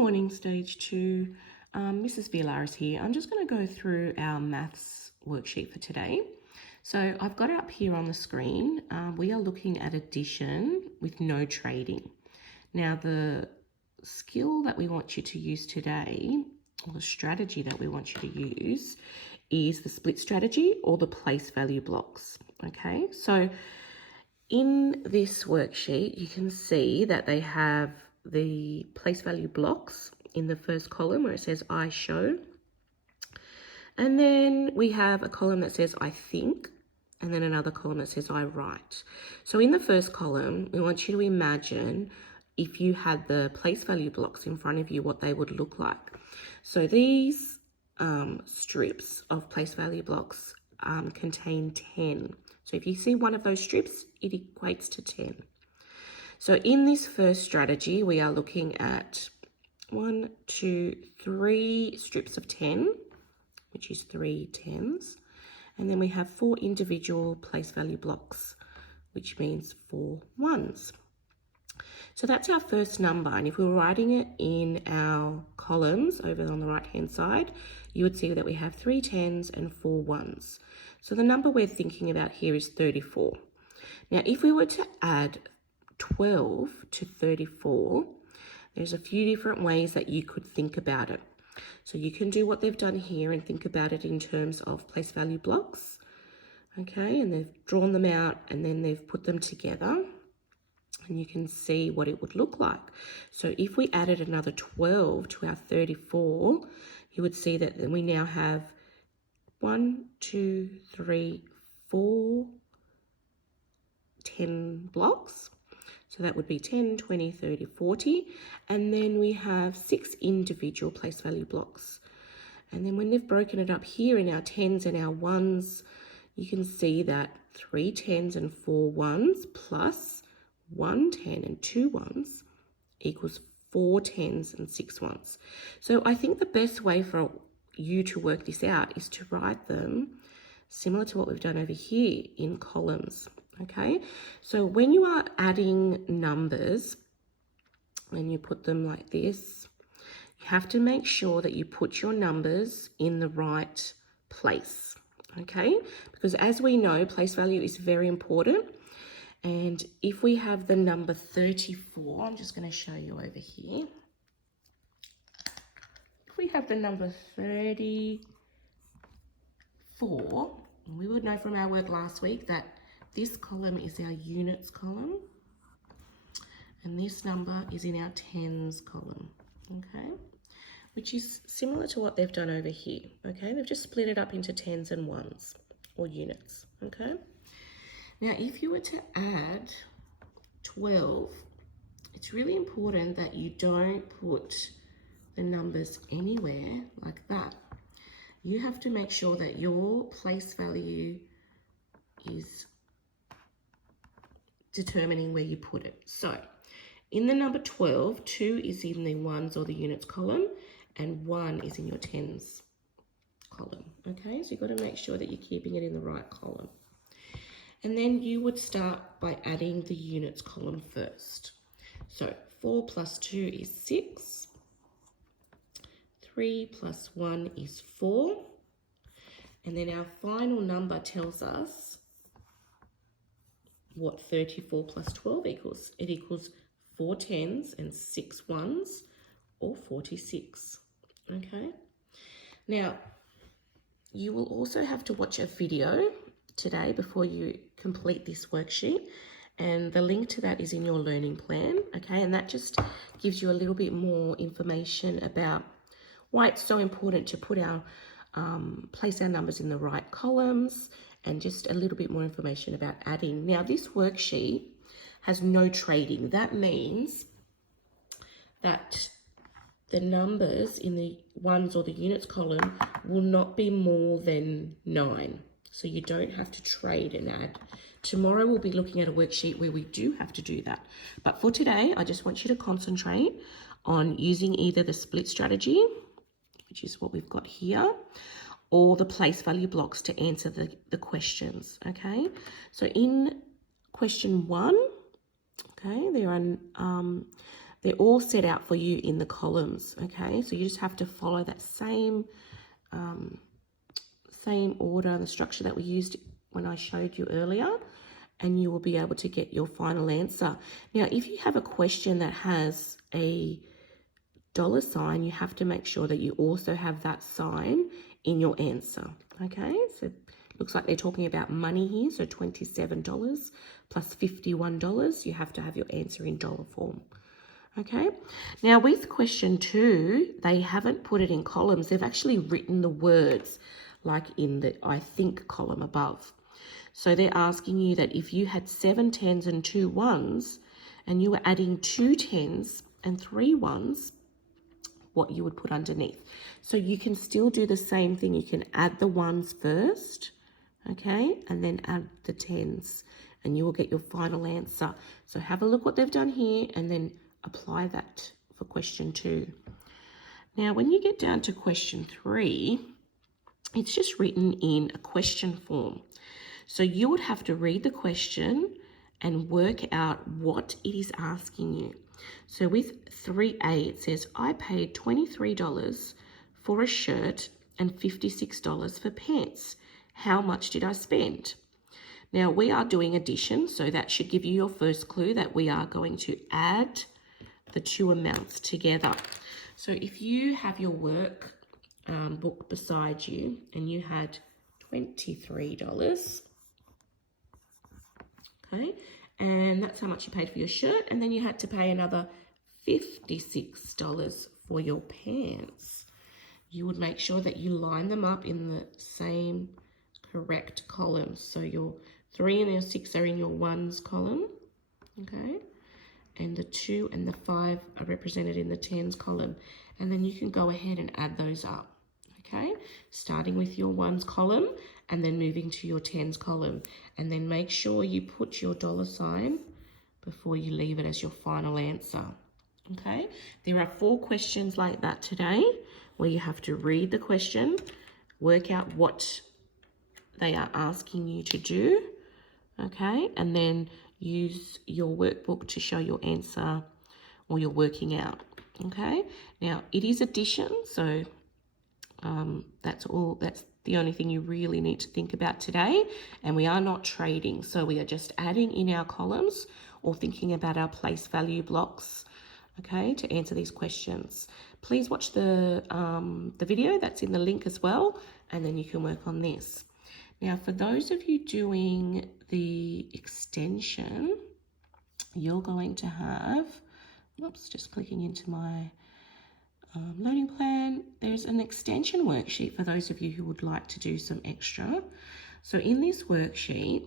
morning, Stage 2. Mrs. Villaris here. I'm just going to go through our maths worksheet for today. So I've got it up here on the screen. We are looking at addition with no trading. Now the skill that we want you to use today, or the strategy that we want you to use, is the split strategy or the place value blocks. Okay, so in this worksheet, you can see that they have the place value blocks in the first column where it says I show. And then we have a column that says I think, and then another column that says I write. So in the first column, we want you to imagine if you had the place value blocks in front of you, what they would look like. So these strips of place value blocks contain 10. So if you see one of those strips, it equates to 10. So in this first strategy, we are looking at 1, 2, 3 strips of 10, which is 3 tens. And then we have 4 individual place value blocks, which means 4 ones. So that's our first number. And if we were writing it in our columns over on the right-hand side, you would see that we have 3 tens and 4 ones. So the number we're thinking about here is 34. Now, if we were to add 12 to 34, there's a few different ways that you could think about it. So you can do what they've done here and think about it in terms of place value blocks. Okay, and they've drawn them out and then they've put them together. And you can see what it would look like. So if we added another 12 to our 34, you would see that we now have 1, 2, 3, 4, 10 blocks. So that would be 10, 20, 30, 40. And then we have 6 individual place value blocks. And then when they've broken it up here in our tens and our ones, you can see that 3 tens and 4 ones plus 1 10 and 2 ones equals 4 tens and 6 ones. So I think the best way for you to work this out is to write them similar to what we've done over here in columns. Okay, so when you are adding numbers and you put them like this, you have to make sure that you put your numbers in the right place. Okay, because as we know, place value is very important. And if we have the number 34, I'm just going to show you over here. If we have the number 34, we would know from our work last week that this column is our units column, and this number is in our tens column, okay? Which is similar to what they've done over here, okay? They've just split it up into tens and ones, or units, okay? Now, if you were to add 12, it's really important that you don't put the numbers anywhere like that. You have to make sure that your place value is determining where you put it. So in the number 12, 2 is in the ones or the units column and 1 is in your tens column. Okay, so you've got to make sure that you're keeping it in the right column. And then you would start by adding the units column first. So 4 plus 2 is 6. 3 plus 1 is 4. And then our final number tells us what 34 plus 12 equals. It equals 4 tens and 6 ones, or 46. Okay. Now, you will also have to watch a video today before you complete this worksheet, and the link to that is in your learning plan. Okay, and that just gives you a little bit more information about why it's so important to put our place our numbers in the right columns, and just a little bit more information about adding. Now, this worksheet has no trading. That means that the numbers in the ones or the units column will not be more than 9. So you don't have to trade and add. Tomorrow we'll be looking at a worksheet where we do have to do that. But for today, I just want you to concentrate on using either the split strategy, which is what we've got here, or the place value blocks to answer the questions, okay? So in question 1, okay, there are They're all set out for you in the columns, okay? So you just have to follow that same order and the structure that we used when I showed you earlier, and you will be able to get your final answer. Now, if you have a question that has a dollar sign, you have to make sure that you also have that sign in your answer, okay? So looks like they're talking about money here, so $27 plus $51. You have to have your answer in dollar form. Okay, now with question 2, they haven't put it in columns. They've actually written the words like in the I think column above. So they're asking you that if you had 7 10s and 2 1s and you were adding 2 10s and 3 1s, what you would put underneath. So you can still do the same thing. You can add the 1s first, okay, and then add the 10s, and you will get your final answer. So have a look what they've done here and then apply that for question 2. Now, when you get down to question 3, it's just written in a question form. So you would have to read the question and work out what it is asking you. So with 3A, it says, I paid $23 for a shirt and $56 for pants. How much did I spend? Now, we are doing addition, so that should give you your first clue that we are going to add the two amounts together. So if you have your work book beside you and you had $23, okay, and that's how much you paid for your shirt, and then you had to pay another $56 for your pants, you would make sure that you line them up in the same correct columns. So your 3 and your 6 are in your 1s column, okay, and the 2 and the 5 are represented in the 10s column. And then you can go ahead and add those up, okay? Starting with your 1s column and then moving to your 10s column. And then make sure you put your dollar sign before you leave it as your final answer, okay? There are 4 questions like that today where you have to read the question, work out what they are asking you to do, okay? And then use your workbook to show your answer or your working out, okay? Now, it is addition, so that's the only thing you really need to think about today. And we are not trading, so we are just adding in our columns or thinking about our place value blocks, okay, to answer these questions. Please watch the video that's in the link as well, and then you can work on this. Now, for those of you doing the extension, you're going to have, just clicking into my learning plan, there's an extension worksheet for those of you who would like to do some extra. So in this worksheet,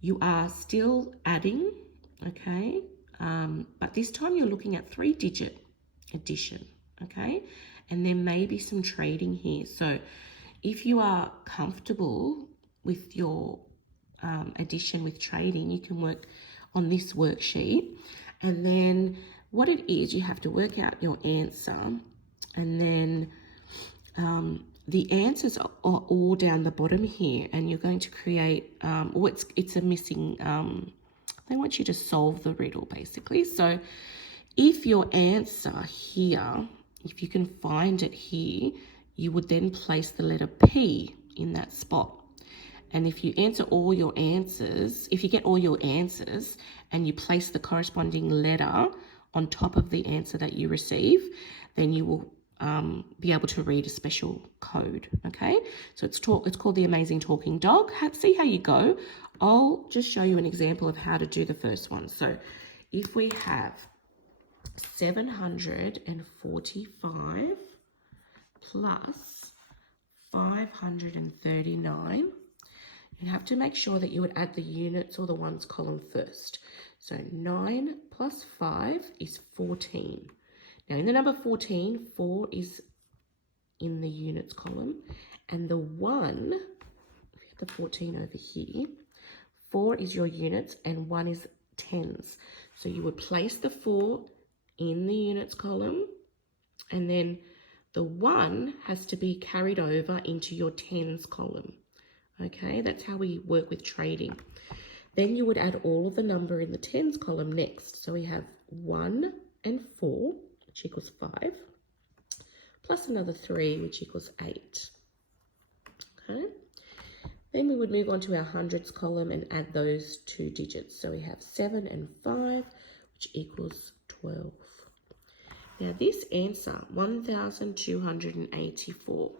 you are still adding, okay, but this time you're looking at 3-digit addition, okay, and there may be some trading here. So if you are comfortable with your addition with trading, you can work on this worksheet. And then what it is, you have to work out your answer, and then the answers are all down the bottom here, and you're going to create, it's a missing, they want you to solve the riddle basically. So if your answer here, if you can find it here, you would then place the letter P in that spot. And if you answer all your answers, if you get all your answers and you place the corresponding letter on top of the answer that you receive, then you will be able to read a special code, okay? So it's called the Amazing Talking Dog. See how you go. I'll just show you an example of how to do the first one. So if we have 745 plus 539, you have to make sure that you would add the units or the 1s column first. So 9 plus 5 is 14. Now in the number 14, 4 is in the units column, and the 1, if you have the 14 over here, 4 is your units and 1 is tens. So you would place the 4 in the units column, and then the 1 has to be carried over into your tens column. Okay, that's how we work with trading. Then you would add all of the number in the tens column next. So we have 1 and 4, which equals 5, plus another 3, which equals 8. Okay. Then we would move on to our hundreds column and add those 2 digits. So we have 7 and 5, which equals 12. Now this answer, 1,284,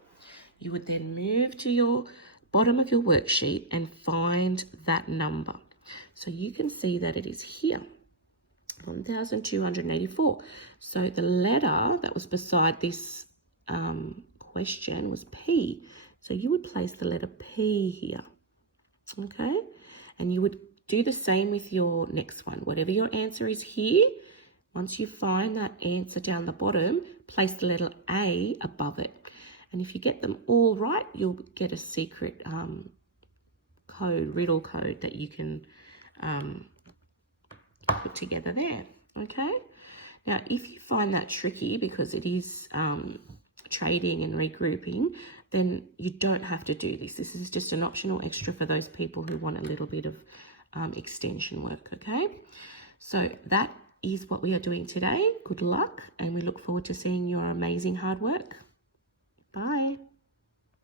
you would then move to your bottom of your worksheet and find that number. So you can see that it is here, 1,284. So the letter that was beside this question was P. So you would place the letter P here, okay? And you would do the same with your next one. Whatever your answer is here, once you find that answer down the bottom, place the letter A above it. And if you get them all right, you'll get a secret riddle code that you can put together there, okay? Now, if you find that tricky because it is trading and regrouping, then you don't have to do this. This is just an optional extra for those people who want a little bit of extension work, okay? So that is what we are doing today. Good luck, and we look forward to seeing your amazing hard work. Bye.